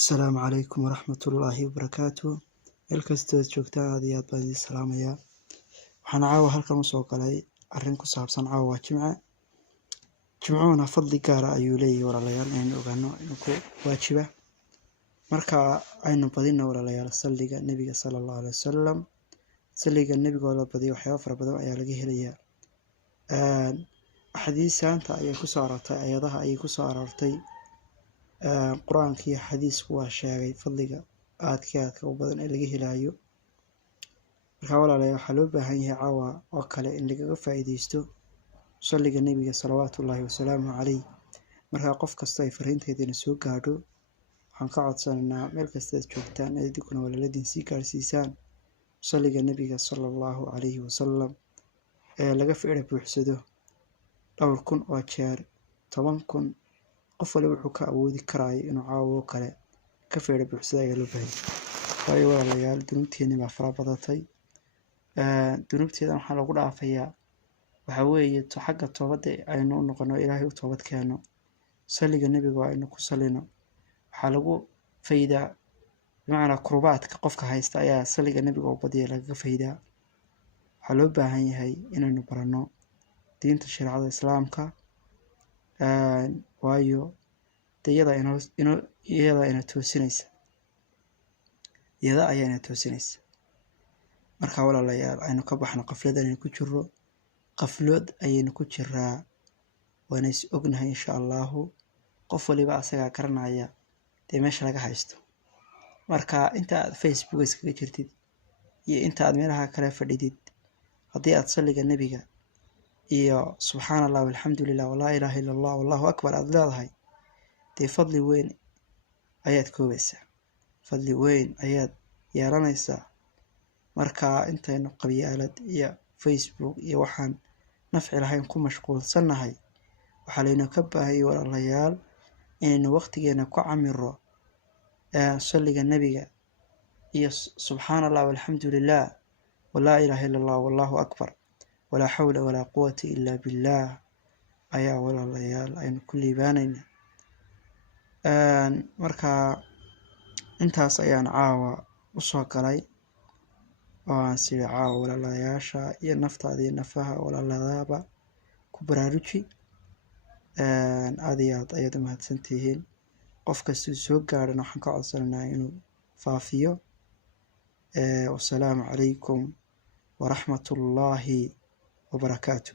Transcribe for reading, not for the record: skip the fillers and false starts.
السلام عليكم ورحمة الله وبركاته. الكستود joogtaan aad iyo aad baan idin salaamayaa. Waxaan caawa halkan u soo galay arrin ku saabsan caawa jimcuhuna fadli gaar ah ayuu leeyahay walaalayaal inaynu ogaano inuu ku waajiba marka aynu badino walaalayaal salliga nabiga sallallahu alayhi wasallam. salliga nabiga oo la badiyo waxyaabo fara badan ayaa laga helayaa. xadiisaanta ayay ku soo aroortay, ayadaha ayay ku soo aroortay. quraanka iyo xadiisku waa sheegay fadliga aadka u badan ee laga helayo. marka walaalayaal waxaa loo baahan yahay caawa oo kale in laga faa'iideysto salliga nabiga salawaatullaahi wasalaamu calayhi. marka qof kasta ay fariinteedina soo gaadho waxaan ka codsanaynaa meel kasta aad joogtaan idinkuna walaaladiin sii gaarsiisaan salliga nabiga sallallahu calayhi wasallam ee laga ficil buuxsado dhowr kun oo jeer 10,000 qof waliba wuxuu ka awoodi karayo inuu caawo kale ka ficil buuxsado ayaa loo baahan yahay. waayo walaalayaal dunuubteena baa fara badatay. dunuubteeda waxaa lagu dhaafayaa waxa weeye xagga toobada aynu u noqono ilaahay u toobad keeno. salliga nabiga aynu ku salino waxaa lagu faydaa bimacnaa kurbaadka qofka haysta ayaa salliga nabiga oo badiya laga faydaa. waxaa loo baahan yahay inaynu barano diinta shariicada islaamka waayo iyada ayna toosinaysa. marka walaalayaal aynu ka baxno qafladan aynu ku jirro. qaflood ayaynu ku jiraa waana is ognahay insha allahu qof waliba asagaa garanaya dee meesha laga haysto. marka inta aad Facebook iskaga jirtid iyo inta aad meelaha kale fadhidid haddii aad salliga nabiga iyo subxaanallah walxamdulillah walaa ilaaha illa allah wallahu akbar aad leedahay dee fadli weyn ayaad koobaysaa, fadli weyn ayaad yeelanaysaa. marka intaynu qabyaalad iyo Facebook iyo waxaan nafci lahayn ku mashquulsanahay waxaa layna ka baahayay walaalayaal inaynu waqtigeena ku camiro salliga nabiga iyo subxaanallah walxamdulillah walaa ilaaha illa allah wallahu akbar walaa xawla walaa quwata illa billah ayaa walaalayaal aynu ku liibaanayna. marka intaas ayaan caawa u soo galay oo aan sida caawa walaalayaasha iyo naftaada iyo nafaha walaaladaaba ku baraaruji. aad iyo aad ayaad u mahadsantihiin. qof kastuu soo gaadhana waxaan ka codsanaynaa inuu faafiyo. wasalaamu calaykum waraxmatullaahi wabarakaatu.